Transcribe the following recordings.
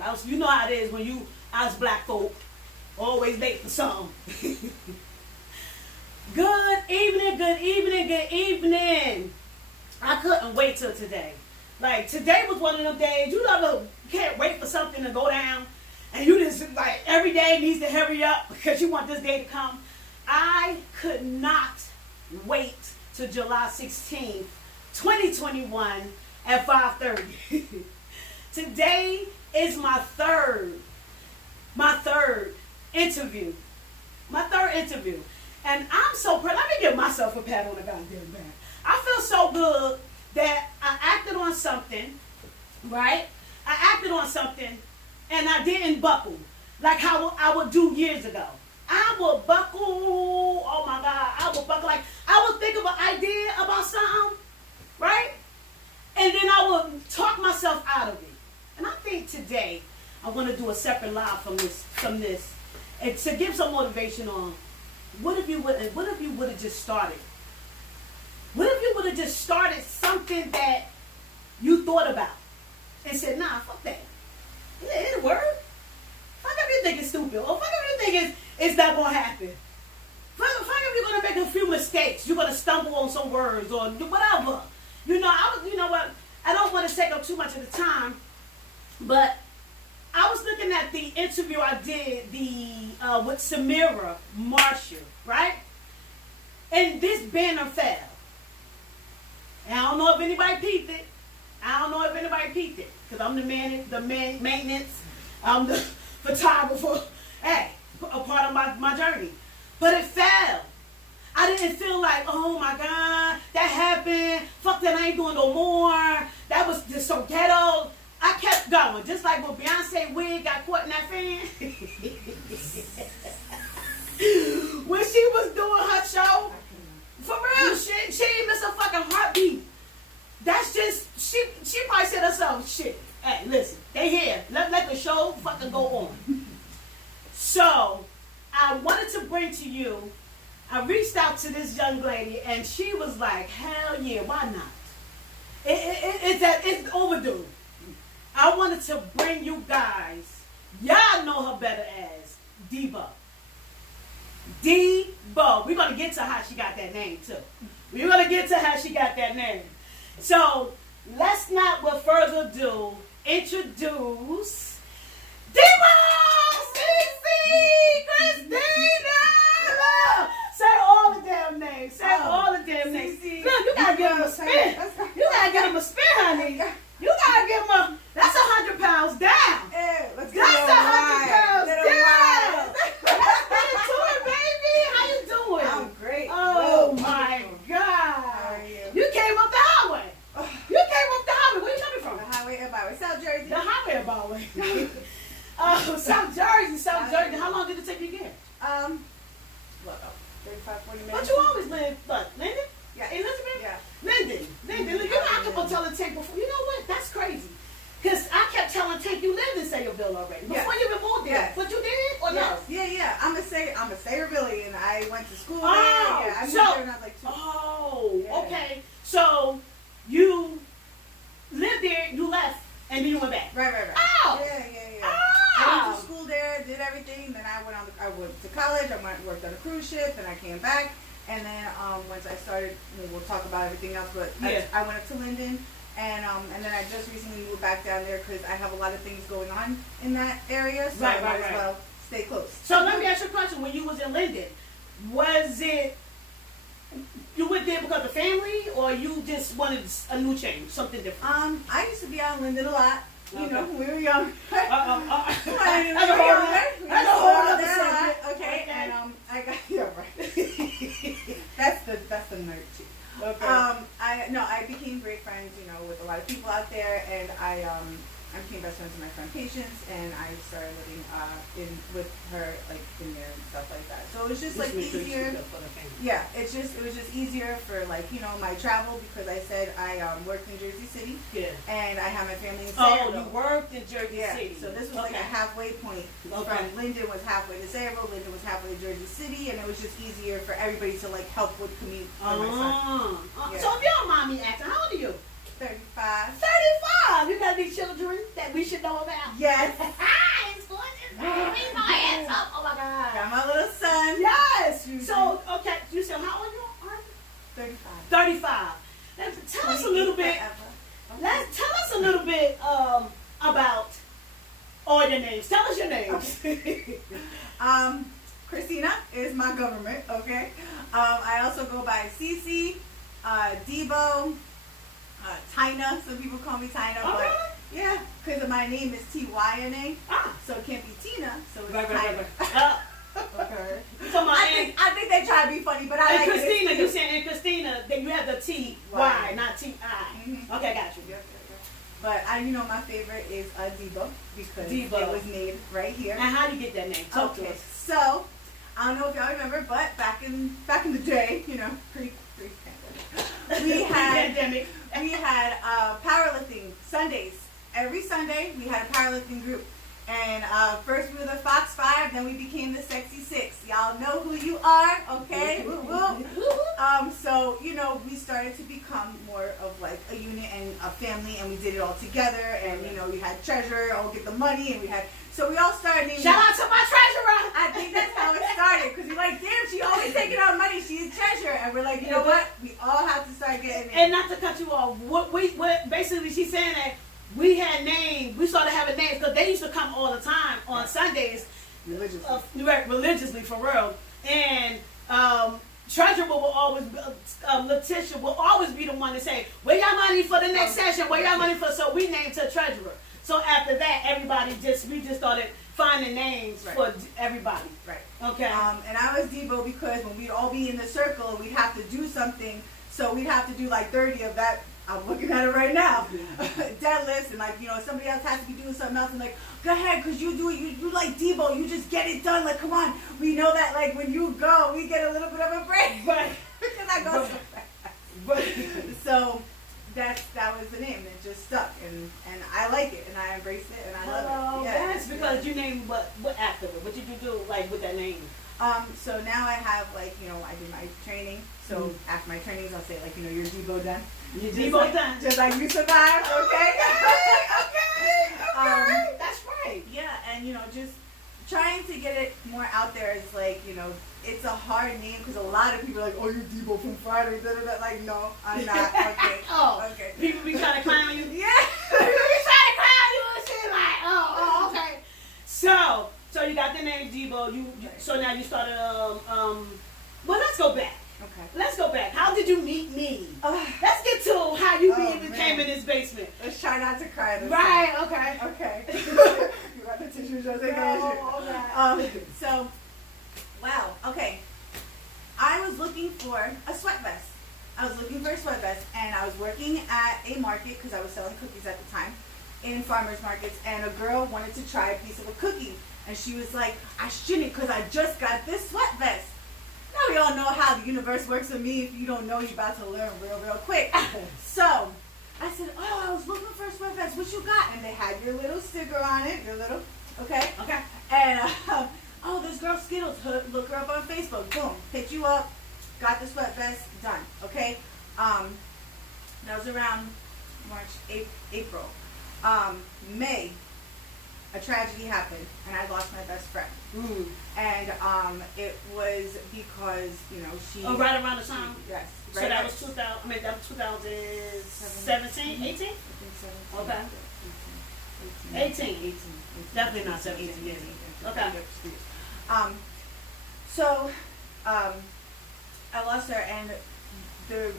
Look, you know how it is when you, us black folk, always late for something. Good evening, good evening, good evening. I couldn't wait till today. Like, today was one of them days, you never can't wait for something to go down, and you just, like, every day needs to hurry up because you want this day to come. I could not wait till July 16th, 2021 at 5:30. Today is my third interview. My third interview. And I'm so proud. Let me give myself a pat on the goddamn back. I feel so good that I acted on something, right? I acted on something and I didn't buckle like how I would do years ago. I would buckle, oh my God, I would buckle. Like, I would think of an idea about something, right? And then I would talk myself out of it. And I think today I want to do a separate live from this, and to give some motivation on what if you would have just started? What if you would have just started something that you thought about and said, nah, fuck that. It didn't work. Fuck if you think it's stupid. Or fuck if you think it's not going to happen. Fuck if you're going to make a few mistakes. You're going to stumble on some words or whatever. You know what? I don't want to take up too much of the time, but I was looking at the interview I did with Samira Marshall, right? And this banner fell. And I don't know if anybody peeped it. Because I'm the maintenance. I'm the photographer. Hey, a part of my journey. But it fell. I didn't feel like, oh my God, that happened. Fuck that, I ain't doing no more. That was just so ghetto. I kept going, just like when Beyonce wig got caught in that fan. When she was doing her show, for real, she ain't miss a fucking heartbeat. That's just, she probably said herself, shit, hey, listen, they here. Let the show fucking go on. So, I wanted to bring to you, I reached out to this young lady, and she was like, hell yeah, why not? It's overdue. I wanted to bring you guys, y'all know her better as Debo. Debo. We're going to get to how she got that name too. We're going to get to how she got that name. So, let's not, with further ado, introduce Debo! CC! Christyna! Say all the damn names. Say all the damn names. Look, you got to give him a spin. You got to give him a spin, honey. You gotta give him that's 100 pounds down. Yeah, that's 100 pounds down. Let's get into it, baby. How you doing? I'm great. Oh my God. How are you? You came up the highway. You came up the highway. Where you coming from? The highway and byway. South Jersey. The highway and byway. South Jersey. How long did it take you to get? 35, 40 minutes. But you always live, Linden? Yeah. Elizabeth? Yeah. Linden. You know, I kept on telling Tank before. You know what? That's crazy. Because I kept telling Tank you lived in Sayreville already. Before you even moved there. Yes. But you did or no? Yeah. I'm a Sayreville, I went to school there. Oh, Yeah, I moved there when I was like 2. Oh, Yeah. okay. So you lived there, you left, and then you went back. Right. Oh. Yeah. Oh. I went to school there, did everything. Then I went to college. I worked on a cruise ship. Then I came back. And then once I started, we'll talk about everything else. But yeah. I went up to Linden, and then I just recently moved back down there because I have a lot of things going on in that area. So I might as well stay close. So let me ask you a question. When you was in Linden, was it you went there because of family, or you just wanted a new change, something different? I used to be out in Linden a lot. You know, when we were young. That's a whole other subject. Okay, and I got right. That's the nerd too. Okay. I became great friends, with a lot of people out there, and I became best friends with my friend Patience, and I started living with her in there and stuff like that. So it was just easier. Yeah, it was just easier for my travel, because I said I worked in Jersey City. Yeah. And I have my family in Sayreville. Oh, you worked in Jersey City. So this was a halfway point. Okay. From Linden was halfway to Sayreville, Linden was halfway to Jersey City, and it was just easier for everybody to help with commute for my son. Yeah. So if you don't mind me asking, how old are you? 35. 35! You got any children? that we should know about? Yes. It's gorgeous. Raise my hands up. Oh my God. Got my little son. Yes. So, okay, you said how old you are? 35. 35. Now, tell us a little bit. Tell us a little bit about all your names. Tell us your names. Christyna is my government, okay? I also go by Cece, Debo, Tyna. Some people call me Tyna, but yeah, because my name is Tyna, so it can't be Tina, so it's Tyna. Okay. I think they try to be funny, but I like Christyna, it. you saying Christyna, then you have the T-Y, not T-I. Mm-hmm. Okay, got you. But my favorite is Debo because Debo. it was made right here. And how do you get that name? Talk to Okay, us. so I don't know if y'all remember, but back in the day, pre-pandemic, we had powerlifting Sundays. Every Sunday we had a powerlifting group, and first we were the Fox 5, then we became the Sexy 6. Y'all know who you are, okay? Woo woo. So we started to become more of like a unit and a family, and we did it all together. And we had treasurer, all get the money, and so we all started naming. Shout out to my treasurer. I think that's how it started, because we're like, damn, she always taking out money. She's a treasurer, and we're like, you know what? We all have to start getting it. And not to cut you off, what basically she's saying that we had names. We started having names because they used to come all the time on Sundays, religiously for real. And treasurer will always, Letitia will always be the one to say, "Where y'all money for the next session? Where y'all money for?" So we named her treasurer. So after that, we just started finding names for everybody. Right. Okay. And I was Debo because when we'd all be in the circle, we'd have to do something. So we'd have to do like 30 of that. I'm looking at it right now. Deadlifts, and somebody else has to be doing something else, and like, go ahead, because you do it. You like Debo. You just get it done. Like, come on. We know that like when you go, we get a little bit of a break. Right. Because I go so fast. So that was the name. It just stuck, and I like it, and I embrace it, and I love it. Yeah, that's because you named what afterward? What did you do like with that name? So now I have I do my training. So after my trainings, I'll say you're Debo done. You're Debo done. Just like you survived, okay? Okay. That's right. Yeah, and just trying to get it more out there is it's a hard name because a lot of people are like, oh, you're Debo from Friday. Like, no, I'm not. Okay. Okay. People be trying to clown you. Yeah. People be trying to clown you and shit like, oh, okay. So you got the name Debo. So now you started. Well, let's go back. Okay. Let's go back. How did you meet me? Let's get to how you came in this basement. Let's try not to cry this Right. time. Okay. Okay. You got the tissues. So, wow. Okay. I was looking for a sweat vest. And I was working at a market because I was selling cookies at the time in farmers markets, and a girl wanted to try a piece of a cookie, and she was like, I shouldn't because I just got this sweat vest. Now we all know how the universe works with me. If you don't know, you're about to learn real quick. So I said, oh, I was looking for a sweat vest. What you got? And they had your little sticker on it. Okay. And oh, this girl Skittles. Look her up on Facebook. Boom, hit you up. Got the sweat vest. Done. Okay. That was around March, April. May, a tragedy happened, and I lost my best friend. And it was because she. Oh, right around the time. Yes. So right that was 2000. I mean, that was 2017, 18. Okay. 18. Definitely not 17. Okay. So, I lost her, and the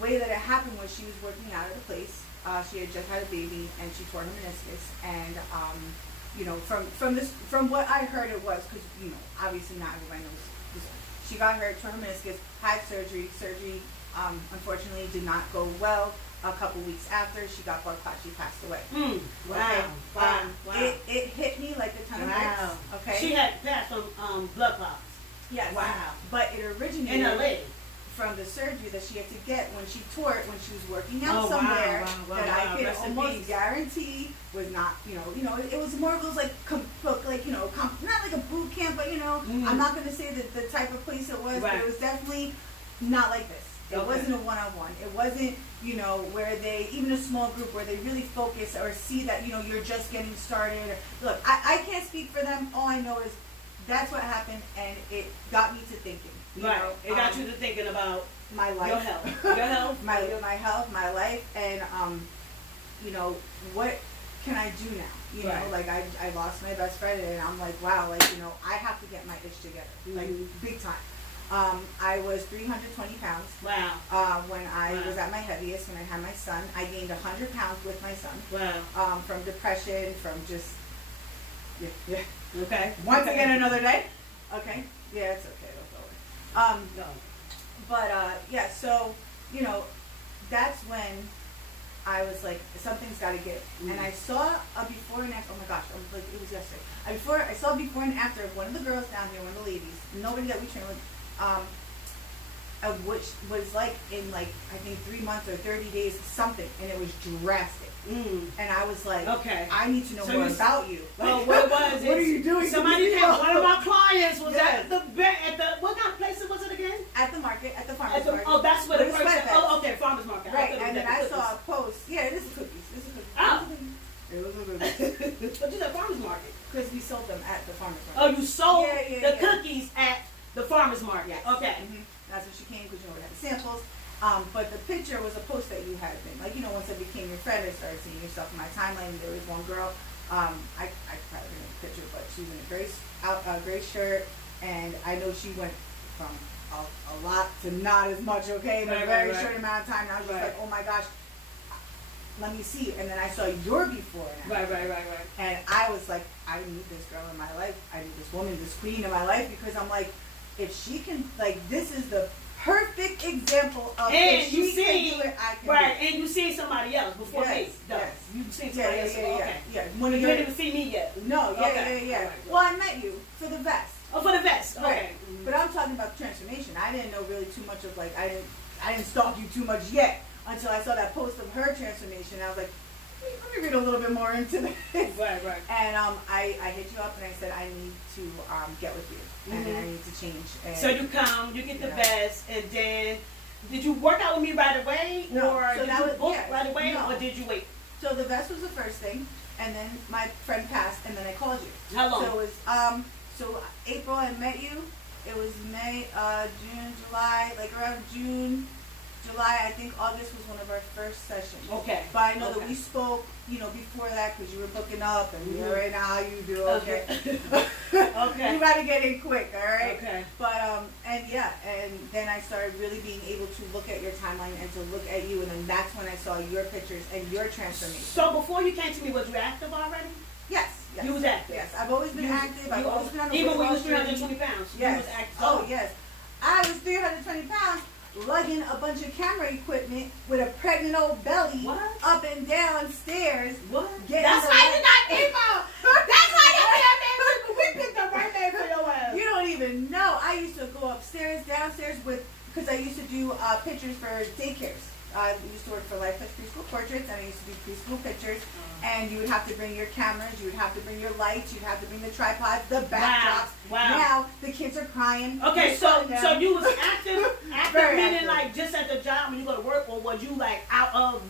way that it happened was she was working out at a place. She had just had a baby, and she tore her meniscus, and from what I heard, it was because obviously not everybody knows. She got hurt, tore her meniscus, had surgery. Surgery, unfortunately, did not go well. A couple weeks after, she got blood clot. She passed away. Wow. Okay. Wow. It hit me like a ton of bricks. Okay. She had passed from blood clots. Yes. Wow. But it originated in her leg from the surgery that she had to get when she tore it when she was working out somewhere that I could almost guarantee was not, it was more of those not like a boot camp, but I'm not going to say that the type of place it was, but it was definitely not like this. It wasn't a one-on-one. It wasn't, you know, where they, even a small group where they really focus or see that, you know, you're just getting started. Look, I can't speak for them. All I know is that's what happened, and it got me to thinking. You know, it got you to thinking about my life, your health, my health, my life, and you know, what can I do now? You know, like I lost my best friend, and I'm like, wow, like, you know, I have to get my ish together, like big time. I was 320 pounds. Wow. When I was at my heaviest, when I had my son, I gained 100 pounds with my son. Wow. From depression, from just yeah. Okay. Once again, another day. Okay. Yeah, it's okay. Don't go. No. But yeah, so you know, that's when I was like, something's got to give. And I saw a before and after. Oh my gosh, like it was yesterday. I saw before and after of one of the girls down here, one of the ladies, nobody that we train with, of which was like in like I think 3 months or 30 days something, and it was drastic. And I was like, okay, I need to know more about you. Well, what it was? What are you doing? Somebody came. One of my clients was at the what kind of place was it again? At the market, at the farmer's market. Oh, that's where the person. Oh, okay, farmer's market. Right, and then I saw a post. Yeah, this is cookies. This is cookies. Oh. It was a cookies. But you said farmer's market. Because we sold them at the farmer's market. Oh, you sold the cookies at the farmer's market. Yes. Okay. That's when she came, because you know we had the samples. But the picture was a post that you had been, like, you know, once I became your friend, I started seeing yourself in my timeline. There was one girl, I probably didn't know the picture, but she was in a gray shirt, and I know she went from a lot to not as much, okay, in a very short amount of time. And I was just like, oh my gosh, let me see. And then I saw your before and after. Right. And I was like, I need this girl in my life. I need this woman, this queen in my life, because I'm like, if she can, like, this is the perfect example of if she can do it, I can do it. And you see somebody else before me. Yes. You seen somebody else. Yeah. You didn't even see me yet. No, yeah. Well, I met you for the vest. Oh, for the vest. Okay. Right. But I'm talking about transformation. I didn't know really too much of, like, I didn't stalk you too much yet until I saw that post of her transformation. I was like, let me read a little bit more into this. Right. And I hit you up and I said, I need to get with you. And I need to change. And so you come, you get the vest, and then did you work out with me right away? No. Or So did you book right away? No. Or did you wait? So the vest was the first thing, and then my friend passed, and then I called you. How long? So it was so April I met you. It was May, June, July, like around June, July. I think August was one of our first sessions. Okay. But I know that we spoke, you know, before that, because you were booking up, and we already know how you do. Okay. Okay. You got to get in quick, all right? Okay. But and then I started really being able to look at your timeline and to look at you, and then that's when I saw your pictures and your transformation. So before you came to me, was you active already? Yes. You was active. Yes, I've always been active. I've always been on a even when you was weight loss 320 pounds. Yes. You was active. Oh yes, I was 320 pounds, lugging a bunch of camera equipment with a pregnant old belly up and down stairs. What? That's why you got people. That's why you got people. We picked the right name for your ass. You don't even know. I used to go upstairs, downstairs because I used to do pictures for daycares. I used to work for Life Touch Preschool Portraits, and I used to do preschool pictures. And you would have to bring your cameras, you would have to bring your lights, you'd have to bring the tripods, the backdrops. Wow. Now the kids are crying. Okay, so you was active meaning active. like just at the job when you go to work, or was you like out of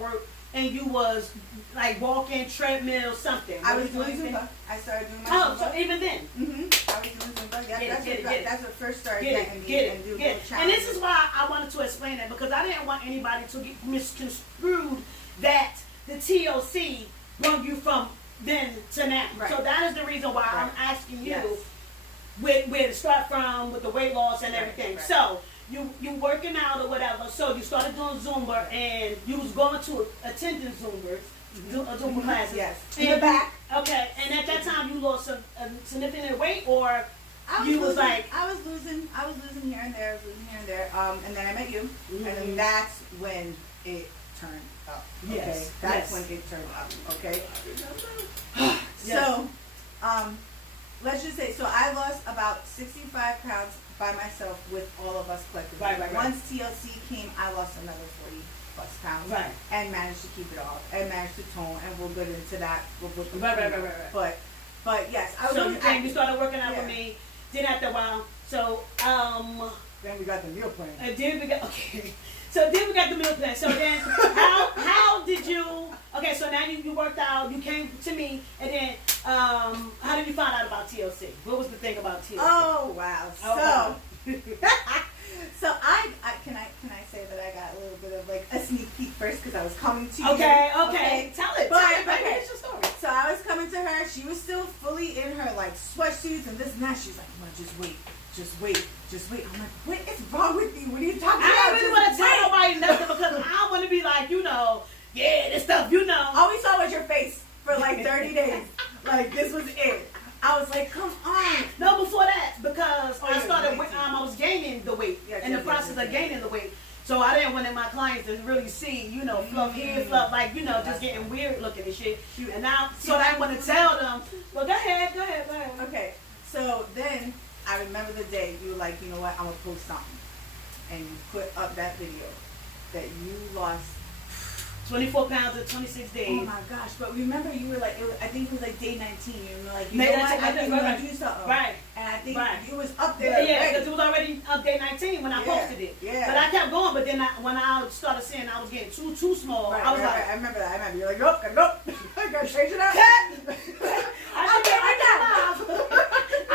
work and you was like walking, treadmill, something? I was doing Zumba. I started doing my Zumba. So even then. I was doing Zumba. Yeah, that's what first started getting me and doing challenges. And this is why I wanted to explain that, because I didn't want anybody to get misconstrued that the TOC brought you from then to now. Right. So that is the reason why I'm asking you where to start from with the weight loss and everything. Right. So you working out or whatever. So you started doing Zumba, and you was going to attending Zumba classes. Yes. In the back. Okay. And at that time you lost a significant weight, or I was losing here and there, and then I met you, and then that's when it turned up. Okay? Yes. That's when it turned up. Okay. So, let's just say, so I lost about 65 pounds by myself with all of us collectively. Right. Once TLC came, I lost another 40 plus pounds. Right. And managed to keep it off, and managed to tone, and we'll get into that. Right. But yes, I was. So you started working out with me. Then after a while, so Then we got the meal plan. And then we got okay. So then we got the meal plan. So then how did you? Okay, so now you worked out. You came to me, and then how did you find out about TLC? What was the thing about TLC? Oh wow! Oh, So, so I can I say that I got a little bit of like a sneak peek first because I was coming to you. Okay. Tell it, baby. Okay. It's your story. So I was coming to her. She was still fully in her like sweatsuits and this and that. She's like, "No, just wait. I'm like, what is wrong with you? What are you talking about? I don't really want to Just tell wait." nobody nothing because I want to be like, yeah, this stuff, All we saw was your face for like 30 days. Like, this was it. I was like, come on. No, before that, because Oh, I yeah, started, weight too. I was gaining the weight, in the process of gaining the weight. So I didn't want my clients to really see, fluff here, fluff, like, just getting weird looking and shit. And now, so I didn't want to tell them, well, go ahead. Okay, so then I remember the day you were like, you know what, I'm going to post something. And you put up that video that you lost 24 pounds in 26 days. Oh my gosh! But remember, you were like, I think it was like day 19. You were like, you Maybe know what? I think we're right. gonna do something. Right. And I think Right. it was up there. Yeah, because it was already up day 19 when I posted it. Yeah. But I kept going. But then when I started seeing I was getting too small, Right, I was like, I remember that. I remember you're like, nope, I gotta change it up. I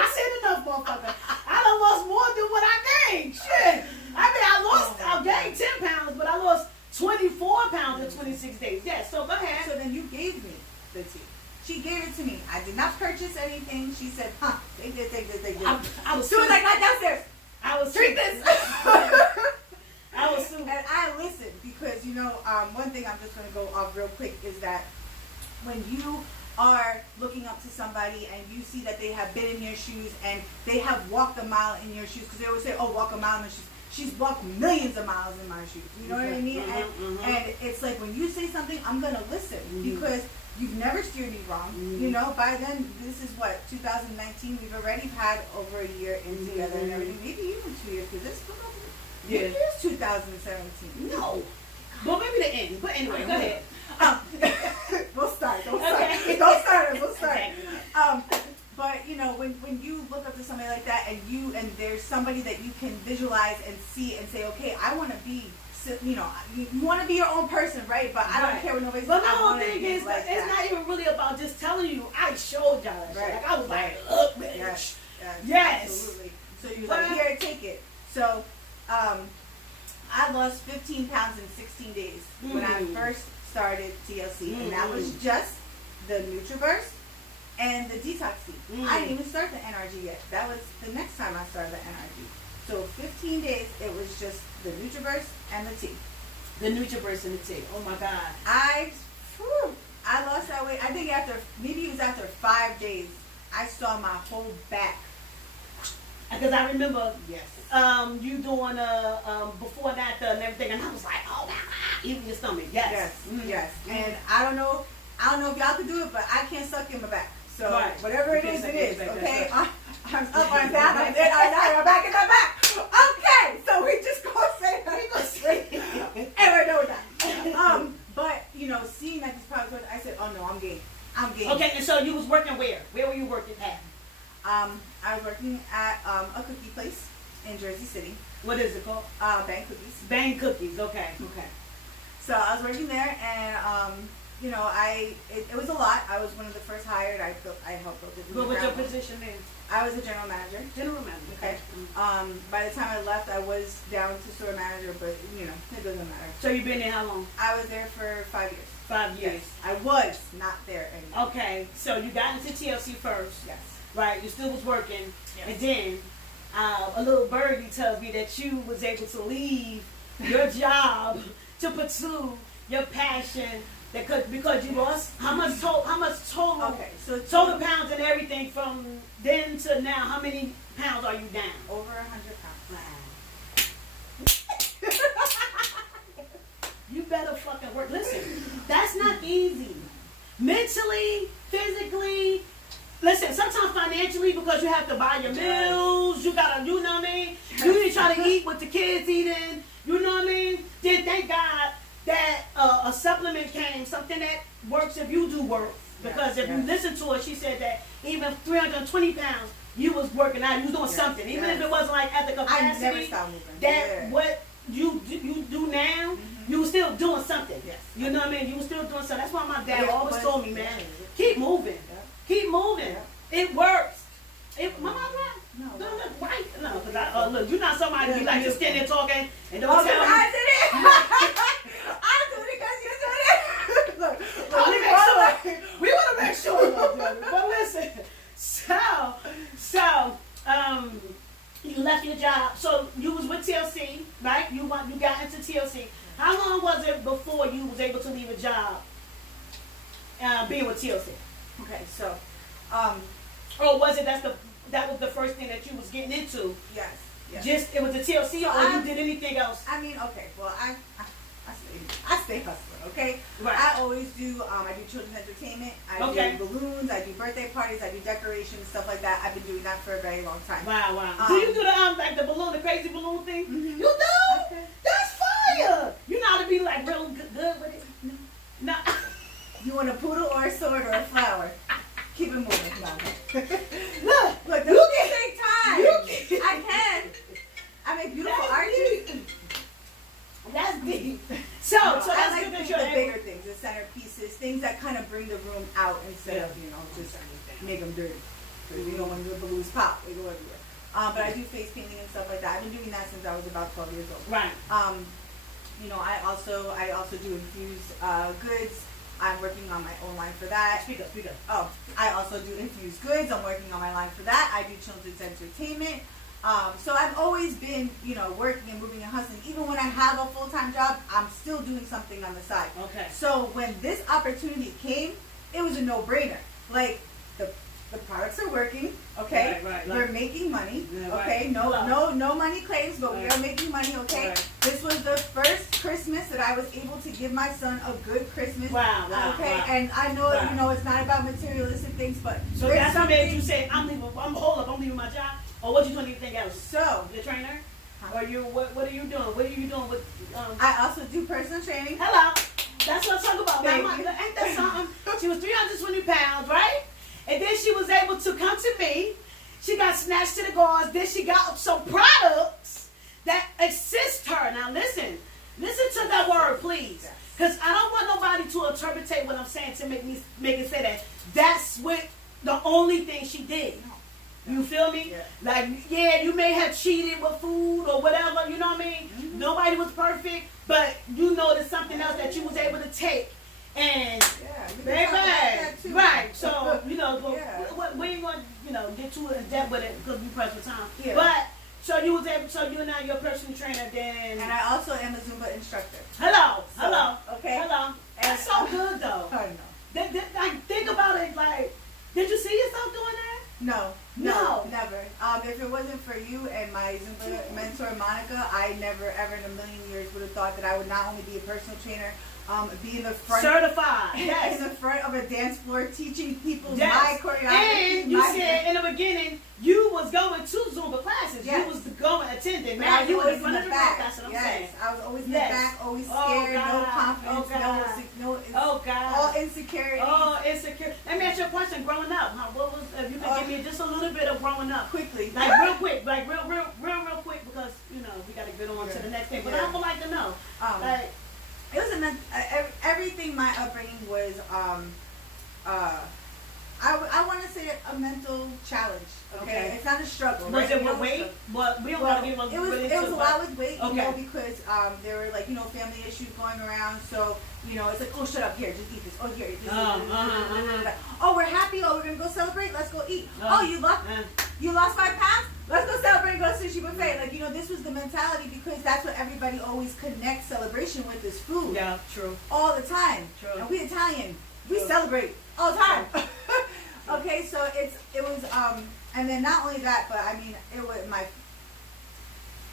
said enough, motherfucker. I done lost more than what I gained. Shit. I gained 10 pounds, but I lost 24 pounds in 26 days. Yeah, so go ahead. So then you gave me the tea. She gave it to me. I did not purchase anything. She said, take this. I was As soon as I got downstairs, I was drink this. I was super. And I listened because, one thing I'm just going to go off real quick is that when you are looking up to somebody and you see that they have been in your shoes and they have walked a mile in your shoes, because they always say, oh, walk a mile in my shoes. She's walked millions of miles in my shoes. You know what I mean? And it's like when you say something, I'm going to listen because you've never steered me wrong. By then, this is what, 2019, we've already had over a year in together and everything. Maybe even 2 years because this maybe it's 2017. No. Well, maybe the end. But anyway, go ahead. We'll start. Okay. Don't start it. We'll start. Okay. But when you look up to somebody like that and there's somebody that you can visualize and see and say, okay, I want to be, you want to be your own person, right? But I don't care what nobody says. But my whole thing is, like it's not even really about just telling you. I showed y'all that shit. Like I was like, look, bitch. Yes. Absolutely. So you're like, here, take it. So, I lost 15 pounds in 16 days when I first started TLC, and that was just the Nutriverse and the detox tea. I didn't even start the NRG yet. That was the next time I started the NRG. So 15 days, it was just the Nutriverse and the tea. The Nutriverse and the tea. Oh my God. I lost that weight. I think maybe it was after 5 days, I saw my whole back. Because I remember Yes. you doing before and after and everything, and I was like, oh my God, even your stomach. Yes. Yes. And I don't know if y'all can do it, but I can't suck in my back. So whatever it is, okay? I'm up, I'm down, I'm in, I'm back in my back. Okay, so we just gonna say that. And we're done with that. But seeing that this product was, I said, oh no, I'm game. Okay, and so you was working where? Where were you working at? I was working at a cookie place in Jersey City. What is it called? Bang Cookies. Bang Cookies. Okay. So I was working there, and it was a lot. I was one of the first hired. I helped build it. What was your position then? I was a general manager. General manager. Okay. By the time I left, I was down to store manager, but it doesn't matter. So you've been there how long? I was there for 5 years. 5 years. Yes. I was not there anymore. Okay, so you got into TLC first. Yes. Right, you still was working, Yes. and then a little birdie tells me that you was able to leave your job to pursue your passion because you lost how much total Okay, so total pounds and everything from then to now. How many pounds are you down? over 100 pounds. You better fucking work. Listen, that's not easy. Mentally, physically. Listen, sometimes financially because you have to buy your meals. You gotta, you know what I mean? You didn't try to eat what the kids eating. You know what I mean? Then thank God that a supplement came, something that works if you do work. Because if you listen to her, she said that even 320 pounds you was working out, you was doing Yes, something, even yes. if it wasn't like at the I capacity never stopped moving. that Yeah. what you do now, you were still doing something. Yes. You know what I mean? You were still doing something. That's why my dad Yeah, always but- told me, man, yeah. keep moving, keep moving. It works. My mom laughed. No. No, look, right? No, because look, you're not somebody be like just standing there talking and don't Oh, tell me. I did it. I did it because you did it. Look, We want to make sure. But listen, so, you left your job. So you was with TLC, right? You got into TLC. How long was it before you was able to leave a job, being with TLC? Okay, so, Or was it that was the first thing that you was getting into? yes. Just it was a TLC, or you did anything else? I mean, okay, well, I stay hustler, okay? Right. I always do, I do children's entertainment, I Okay. do balloons, I do birthday parties, I do decorations, stuff like that. I've been doing that for a very long time. Wow. Do you do the like the balloon, the crazy balloon thing? Mhm. You do? Okay. That's fire. You know how to be like real good with it. No. You want a poodle or a sword or a flower? Keep it moving. No. Look, You can take time. You I can. I make beautiful arches. That's deep. So I that's like good that the you're bigger able. things, the centerpieces, things that kind of bring the room out instead of, just make them dirty. Because when the balloons pop, they go everywhere. But I do face painting and stuff like that. I've been doing that since I was about 12 years old. Right. I also do infused goods. I'm working on my own line for that. Speak up. Oh, I also do infused goods. I'm working on my line for that. I do children's entertainment. So I've always been, working and moving and hustling. Even when I have a full-time job, I'm still doing something on the side. Okay. So when this opportunity came, it was a no-brainer. Like, the products are working, okay? Right. We're making money, Yeah, okay? right. No money claims, but we Right. are making money, okay? Right. This was the first Christmas that I was able to give my son a good Christmas. Wow, Okay, wow. and I know, Wow. it's not about materialistic things, but So there's that's what made you something- say, I'm leaving my job? Or what you doing anything else? So, The trainer? Huh? Or what are you doing? What are you doing with I also do personal training. hello? That's what I'm talking about. Thank Now, you. ain't that something? She was 320 pounds, right? And then she was able to come to me. She got snatched to the guards. Then she got some products that assist her. Now listen to that word, please. Because I don't want nobody to interpret what I'm saying to make it say that. That's what the only thing she did. You feel me? Yeah. Like, yeah, you may have cheated with food or whatever, you know what I mean? Mm-hmm. Nobody was perfect, but you know there's something else that you was able to take. And Yeah, we can very talk about bad. that too. Right. So, Yeah. we ain't going to, get too in depth with it because we press for time. Yeah. But, so you was able, so you're now your personal trainer then. And I also am a Zumba instructor. Hello. Okay. Hello. That's so good though. I know. Like, think about it, like, did you see yourself doing that? No, No. never. If it wasn't for you and my Zumba mentor, Monica, I never, ever in a million years would have thought that I would not only be a personal trainer, be in the front, Certified. Yes. in the front of a dance floor teaching people Yes. my choreography. And you said in the beginning you was going to Zumba classes. Yes. You was going attending. But Now I was you in always front of the room. back. That's what I'm Yes, saying. I was always in Yes. the back, always Oh, scared, no God. confidence, Oh, God. Oh, God. all insecurity. Oh, insecure. Let me ask you a question. Growing up, what was? If you could give me just a little bit of growing up, Quickly, like real quick, like real quick, because we got to get on to the next thing. But I would like to know, like, it was everything. My upbringing was I want to say a mental challenge. Okay, it's not a struggle. Was right? it with weight? But we don't want to get It was a lot with weight, Okay. because there were family issues going around. So it's like, oh, shut up, here, just eat this. Oh, here, this. Oh, we're happy. Oh, we're gonna go celebrate. Let's go eat. Oh, you lost 5 pounds. Let's go celebrate and go to sushi buffet. This was the mentality, because that's what everybody always connects celebration with, is food. Yeah, true. All the time. True. And we Italian, we True. celebrate all the time. Okay, so it was and then not only that, but I mean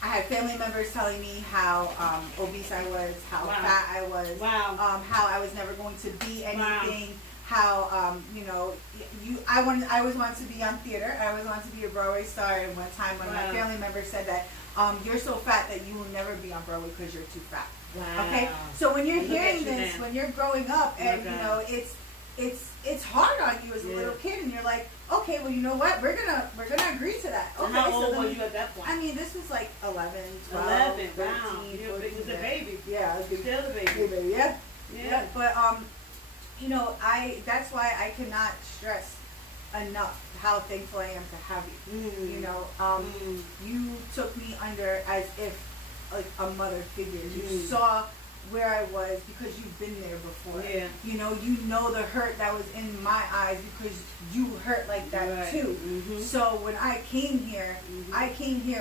I had family members telling me how obese I was, how Wow. fat I was, Wow. how I was never going to be Wow. anything, how I always wanted to be on theater. I always wanted to be a Broadway star. And one time when my Wow. family members said that you're so fat that you will never be on Broadway because you're too fat. Wow. Okay, so when you're Look at hearing you this, now. when you're growing up, and Look at- it's hard on you as a little kid, and you're like, okay, well, you know what, we're gonna agree to that. Okay, and how old so were you at that point? I mean, this was like 11, 12, 11, 13, wow. 14, You're a baby. Yeah, I was Still a baby. baby. Yeah. Yeah. But you know, that's why I cannot stress enough how thankful I am to have you. You know, you took me under as if like a mother figure. You saw where I was because you've been there before. Yeah. You know the hurt that was in my eyes because you hurt like that too. So when I came here,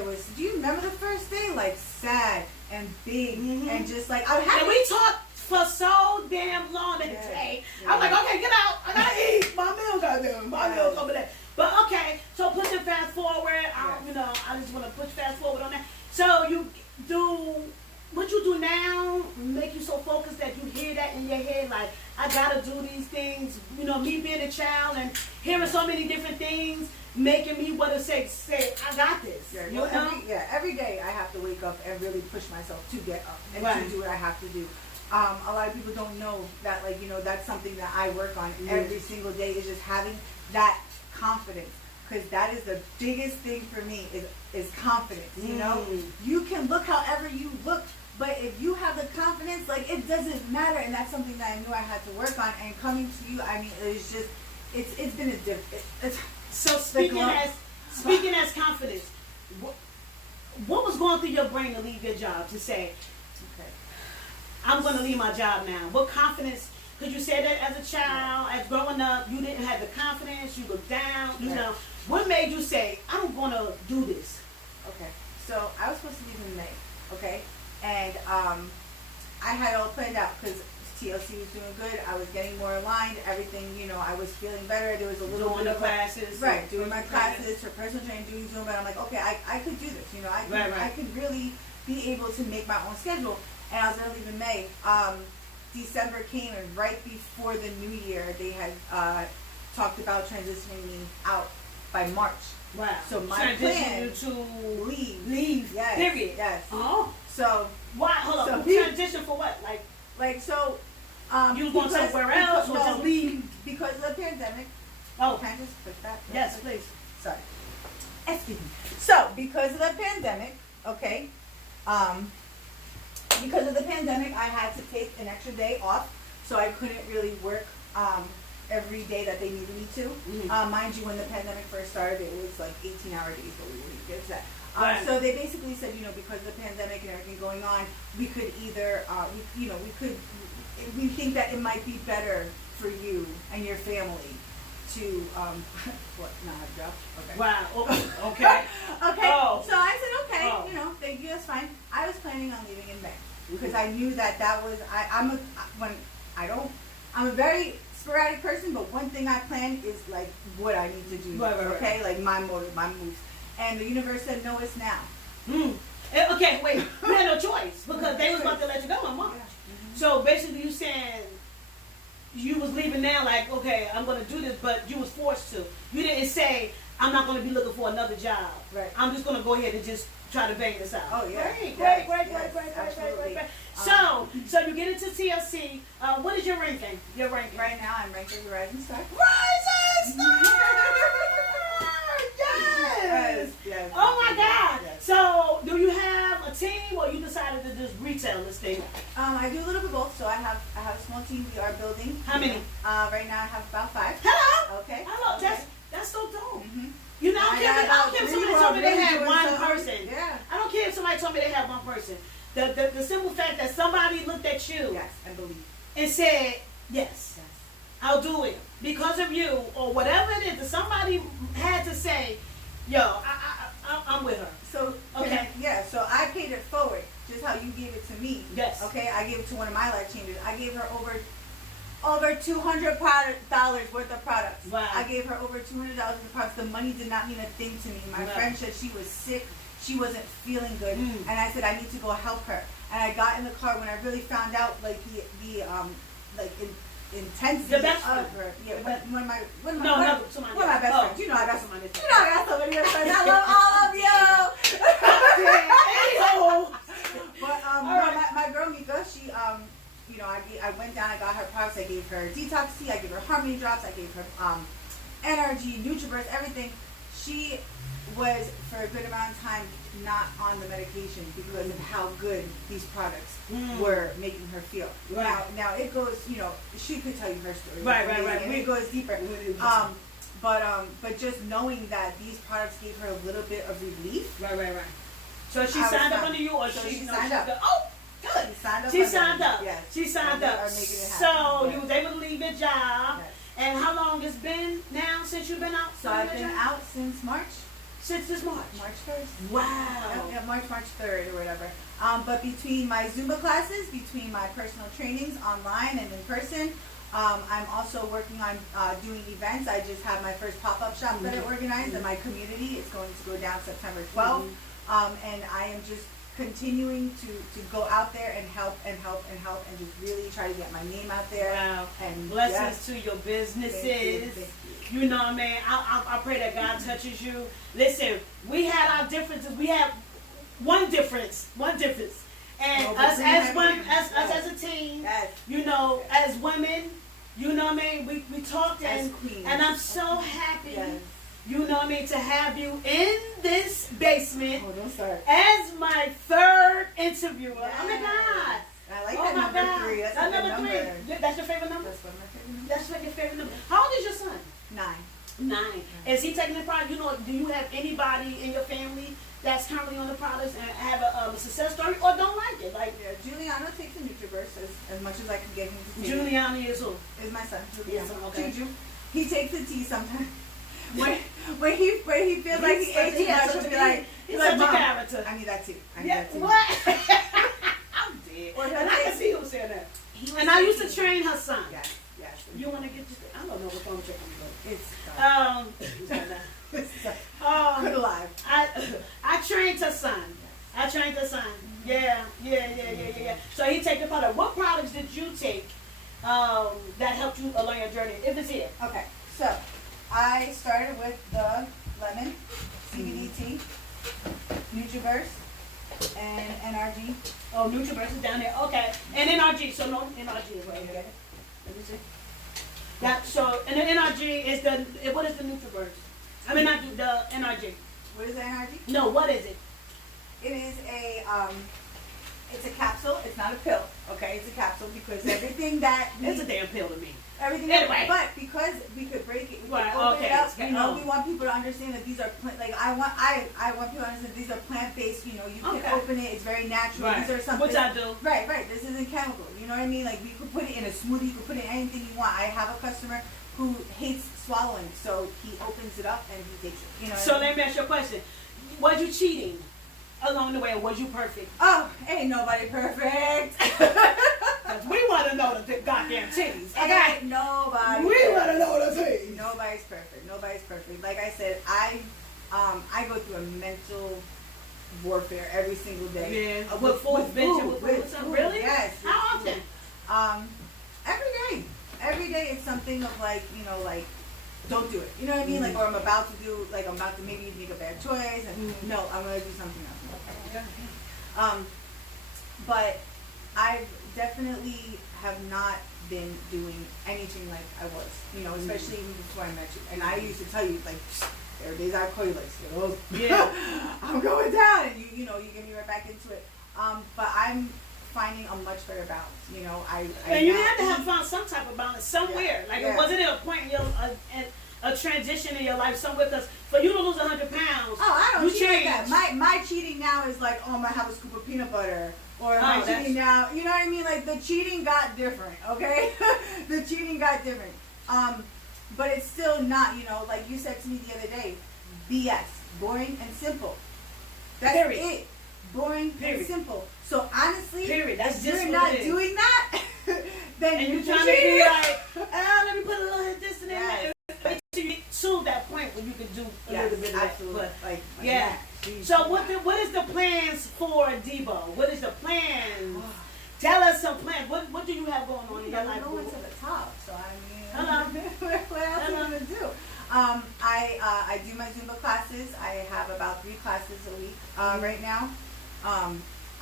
was, do you remember the first day? Like sad and big and just like I had. And we talked for so damn long that day. I'm like, okay, get out. I gotta eat. My meal got there. My meal over there. But okay, so pushing fast forward. I just want to push fast forward on that. So you do what you do now make you so focused that you hear that in your head, like I gotta do these things. You know, me being a child and hearing so many different things, making me want to say, I got this. Yeah, you know? Every day I have to wake up and really push myself to get up and to do what I have to do. A lot of people don't know that, like, you know, that's something that I work on every single day, is just having that confidence. Because that is the biggest thing for me is confidence. You know, you can look however you look, but if you have the confidence, like, it doesn't matter. And that's something that I knew I had to work on. And coming to you, I mean, it's just, it's been a different. So speaking as confidence, what was going through your brain to leave your job, to say, Okay, I'm going to leave my job now? What confidence? Because you said that as a child, as growing up, you didn't have the confidence. You looked down. You know, what made you say, I'm going to do this? Okay, so I was supposed to leave in May. Okay, and I had it all planned out because TLC was doing good. I was getting more aligned. Everything, you know, I was feeling better. There was a little doing bit the of classes, doing my classes, for personal training, doing Zoom. But I'm like, okay, I could do this. You know, I could really be able to make my own schedule. And I was gonna leave in May. December came, and right before the new year, they had talked about transitioning me out by March. Wow. So my plan you to leave. Yes. Period. Yes. Oh. So why? Hold on. So Transition for what? Like so. You was going somewhere else, or just leave because of the pandemic. Oh. Can I just put that? Yes, please. Sorry. Excuse me. So because of the pandemic, okay. Because of the pandemic, I had to take an extra day off, so I couldn't really work every day that they needed me to. Mind you, when the pandemic first started, it was like 18-hour days, but we wouldn't get to that. So they basically said, you know, because of the pandemic and everything going on, we could either, we think that it might be better for you and your family to, what, not have a job? Okay. Wow. Okay. Okay. Oh. So I said, okay, Oh. you know, thank you, that's fine. I was planning on leaving in May because I knew that was, I'm a very sporadic person, but one thing I plan is like what I need to do. Okay, like my motive, my moves. And the universe said, no, it's now. Okay, wait. You had no choice because they was about to let you go in March. So basically, you saying you was leaving now, like, okay, I'm going to do this, but you was forced to. You didn't say, I'm not going to be looking for another job. Right. I'm just going to go ahead and just try to bang this out. Oh, yeah. Great. So you get into TLC. What is your ranking? Right now, I'm ranked as a rising star. Rising Star! Yes! Oh my God! Yes. So, do you have a team, or you decided to just retail this thing? I do a little bit of both. So I have a small team. We are building. How many? Right now, I have about 5. Hello! Okay. Hello, Okay. that's so dope. Mm-hmm. You know, I don't care if somebody told me they had one something. person. Yeah. I don't care if somebody told me they had one person. The simple fact that somebody looked at you Yes, I believe. and said, yes, I'll do it because of you, or whatever it is that somebody had to say, yo, I'm with her. So, okay. So I paid it forward, just how you gave it to me. Yes. Okay, I gave it to one of my life changers. I gave her over $200 worth of products. Wow. I gave her over $200 worth of products. The money did not mean a thing to me. My friend said she was sick. She wasn't feeling good. And I said, I need to go help her. And I got in the car when I really found out, like, the intensity Your best friend. of her. Yeah, one of my best friends. You know I got somebody. You know I got so many best friends. I love all of you. But my girl Mika, she you know, I went down, I got her products, I gave her detox tea, I gave her harmony drops, I gave her NRG, NutriBurst, everything. She was for a good amount of time not on the medication because of how good these products were making her feel. Right. Now it goes, you know, she could tell you her story. Right. And it goes deeper. But just knowing that these products gave her a little bit of relief. Right. So she signed up under you, or so she signed up? Oh, good. She signed up. She signed up. Yes. She signed up. Are making it So happen. you was able to leave your job. Yes. And how long it's been now since you've been out? So I've been out since March. Since this March. March 1st. Wow. Yeah, March 3rd or whatever. But between my Zumba classes, between my personal trainings online and in person, I'm also working on doing events. I just have my first pop-up shop that I organized in my community. It's going to go down September 12th. And I am just continuing to go out there and help and just really try to get my name out there. Wow. And blessings to your businesses. Thank you. You know what I mean? I pray that God touches you. Listen, we had our differences. We have one difference. And us as a team, you know, as women, you know what I mean? We talked and I'm so happy, you know what I mean, to have you in this basement as my third interviewer. Oh my God. I like that number 3. That's a good number. That's your favorite number? That's one of my favorite numbers. That's like your favorite number. How old is your son? 9. Is he taking the product? You know, do you have anybody in your family that's currently on the products and have a success story or don't like it? Like, Giuliano takes the NutriBurst as much as I can get him to take. Giuliano is who? Is my son. Yes, okay. Juju. He takes the tea sometimes. when he feels like he ate too much, he'll be like, he's such a character. I need that tea. What? I'm dead. And I can see who's saying that. And I used to train her son. Yes. You want to get this? I don't know what's wrong with your Good alive. I trained her son. Yeah. So he take the product. What products did you take that helped you along your journey? If it's here. Okay. So I started with the lemon CBD tea, NutriBurst, and NRG. Oh, NutriBurst is down there. Okay. And NRG. So no NRG is right here. Let me see. That so and the NRG is what is the NutriBurst? I mean not the NRG. What is the NRG? No, what is it? It is it's a capsule. It's not a pill. Okay, it's a capsule because everything that it's a damn pill to me. Everything anyway. But because we could break it, we right, could open it up. You know, we want people to understand that these are I want people to understand these are plant based. You know, you can open it. It's very natural. Right. These are something. Which I do. Right. This isn't chemical. You know what I mean? Like you could put it in a smoothie. You could put it in anything you want. I have a customer who hates swallowing, so he opens it up and he takes it. You know. So let me ask you a question: was you cheating along the way, or was you perfect? Oh, ain't nobody perfect. We want to know the goddamn titties. Okay? Nobody. We want to know the titties. Nobody's perfect. Like I said, I go through a mental warfare every single day. Yeah. With food. Really? Yes. How often? Every day it's something of like, you know, like, don't do it. You know what I mean? Like, or I'm about to maybe make a bad choice, and no, I'm gonna do something else. But I definitely have not been doing anything like I was, you know, especially even before I met you. And I used to tell you, like, there are days I call you like, Skittles. Yeah. I'm going down, and you know, you get me right back into it. But I'm finding a much better balance, you know. And you had to have found some type of balance somewhere. It wasn't at a point in your a transition in your life somewhere, because for you to lose 100 pounds, I don't cheat like changed. that. My cheating now is like, I'm gonna have a scoop of peanut butter. Or my cheating now, you know what I mean? Like the cheating got different, okay? The cheating got different. But it's still not, you know, like you said to me the other day, BS, boring and simple. That's it. Boring and simple. So honestly, That's if just you're not doing that, then and you're trying to be like, let me put a little hit this and that. Until you get to that point where you can do a little bit of absolutely. that. But, yeah. So what is the plans for Debo? What is the plans? Tell us some plans. What do you have going on in your life? We're going to the top, so I mean, Hello. what else are you gonna do? I do my Zumba classes. I have about 3 classes a week right now.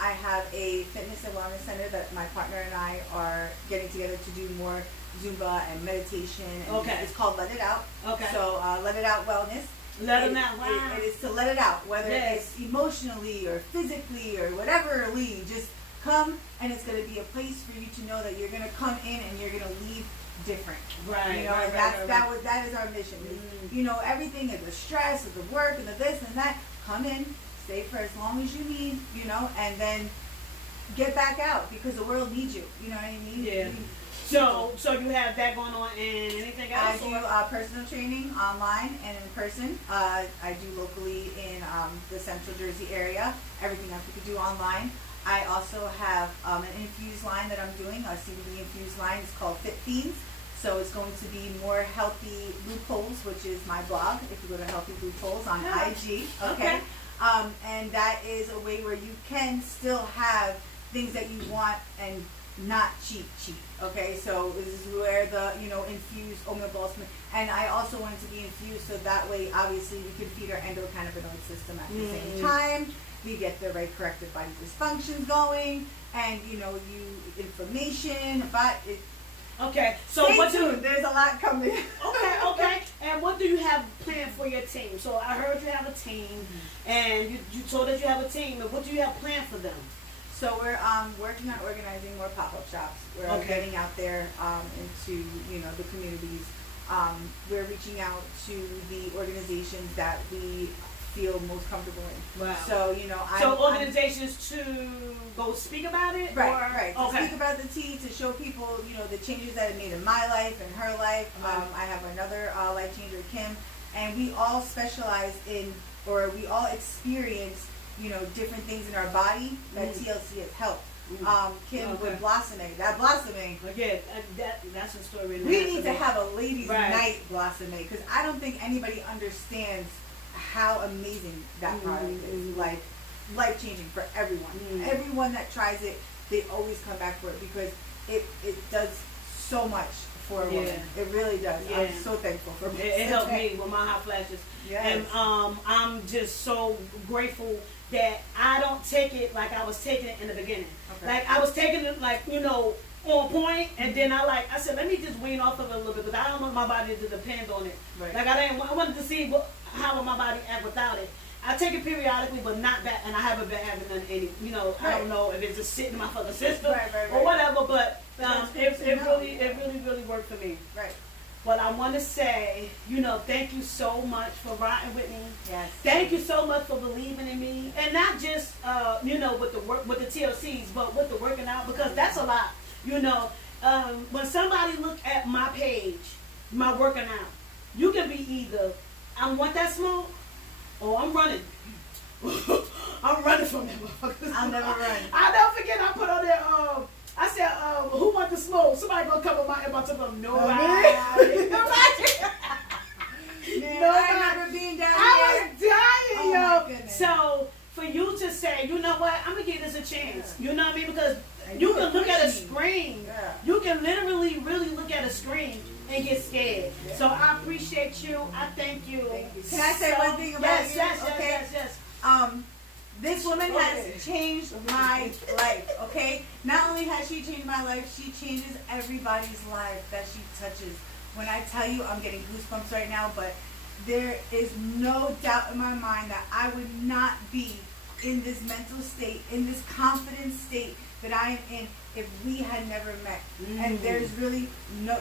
I have a fitness and wellness center that my partner and I are getting together to do more Zumba and meditation. And Okay. It's called Let It Out. Okay. So Let It Out Wellness. Let them out. Wow. It is to let it out, whether Yes. it's emotionally or physically or whatever. Just come, and it's going to be a place for you to know that you're going to come in and you're going to leave different. Right. You know, right, and right, that is our mission. Mm. You know, everything is the stress of the work and the this and that. Come in, stay for as long as you need, you know, and then get back out because the world needs you. You know what I mean? Yeah. So you have that going on, and anything else? I do personal training online and in person. I do locally in the Central Jersey area. Everything else we could do online. I also have an infused line that I'm doing, a CBD infused line. It's called Fit Fiends. So it's going to be more healthy loopholes, which is my blog. If you go to Healthy Loopholes on IG, okay. And that is a way where you can still have things that you want and not cheap. Okay, so this is where the infused oatmeal balsam, and I also want it to be infused so that way obviously we can feed our endocannabinoid system at the same time. We get the right corrective body dysfunctions going, and inflammation, but it. Okay, so Stay what tuned. There's a lot coming. Okay. And what do you have planned for your team? So I heard you have a team, and you told us you have a team. And what do you have planned for them? So we're working on organizing more pop-up shops. We're getting out there into the communities. We're reaching out to the organizations that we feel most comfortable in. Wow. So organizations to go speak about it? Right. To Okay. speak about the tea, to show people, the changes that it made in my life and her life. I have another life changer, Kim, and we all specialize in, or we all experience, different things in our body that TLC has helped. Kim with blossoming. That blossoming. Again, that's a story. We need to have a ladies' Right. night blossoming because I don't think anybody understands how amazing that product is. Like life-changing for everyone. Everyone that tries it, they always come back for it because it does so much for a woman. It really does. Yeah. I'm so thankful for it. It helped me with my hot flashes. Yes. And I'm just so grateful that I don't take it like I was taking it in the beginning. Okay. Like I was taking it like, on point, and then I said, let me just wean off of it a little bit because I don't want my body to depend on it. Right. Like I wanted to see how would my body act without it. I take it periodically, but not that, and I haven't been having any, I don't know if it's just sitting in my fucking system or whatever, but it really worked for me. Right. But I want to say, thank you so much for riding with me. Yes. Thank you so much for believing in me, and not just, with the work, with the TLCs, but with the working out, because that's a lot. When somebody look at my page, my working out, you can be either I want that smoke, or I'm running. I'm running from that motherfucker. I'll never run. I'll never forget. I put on there. I said, "Who want the smoke?" Somebody gonna come on my inbox and go, "Nobody." Nobody. I remember being down I was dying, my yo. goodness. So for you to say, you know what, I'm gonna give this a chance. Yeah. You know what I mean? Because And you you can were look at a pushing. screen. Yeah. You can literally really look at a screen and get scared. Yeah. So I appreciate you. I thank you. Thank you. Can I say one thing about you? Yes. This woman has changed my life, okay? Not only has she changed my life, she changes everybody's life that she touches. When I tell you, I'm getting goosebumps right now, but there is no doubt in my mind that I would not be in this mental state, in this confident state that I am in if we had never met. And there's really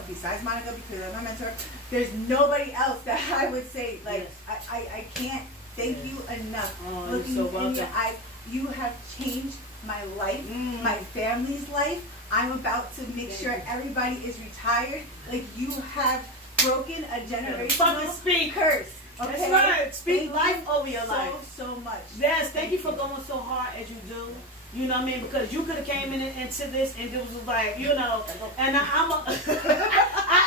besides Monica, because I'm my mentor, there's nobody else that I would say, like, Yes. I can't thank you enough. Oh, Looking you're so in your welcome. eyes, you have changed my life, my family's life. I'm about to make sure everybody is retired. Like, you have broken a generational curse. Okay? That's right. Speak Thank life you over your life. so much. Yes, thank you for going so hard as you do. You know what I mean? Because you could have came into this and it was like, and I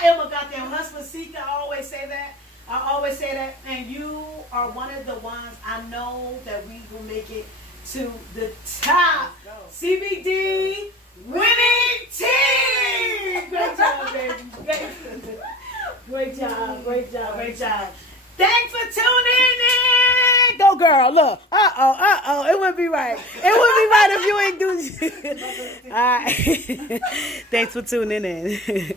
am a goddamn hustler seeker. I always say that. And you are one of the ones I know that we will make it to the top. CBD winning team. Great job, baby. Great job. Thanks for tuning in. Go girl, look. Uh-oh. It wouldn't be right. It wouldn't be right if you ain't do. All right. Thanks for tuning in.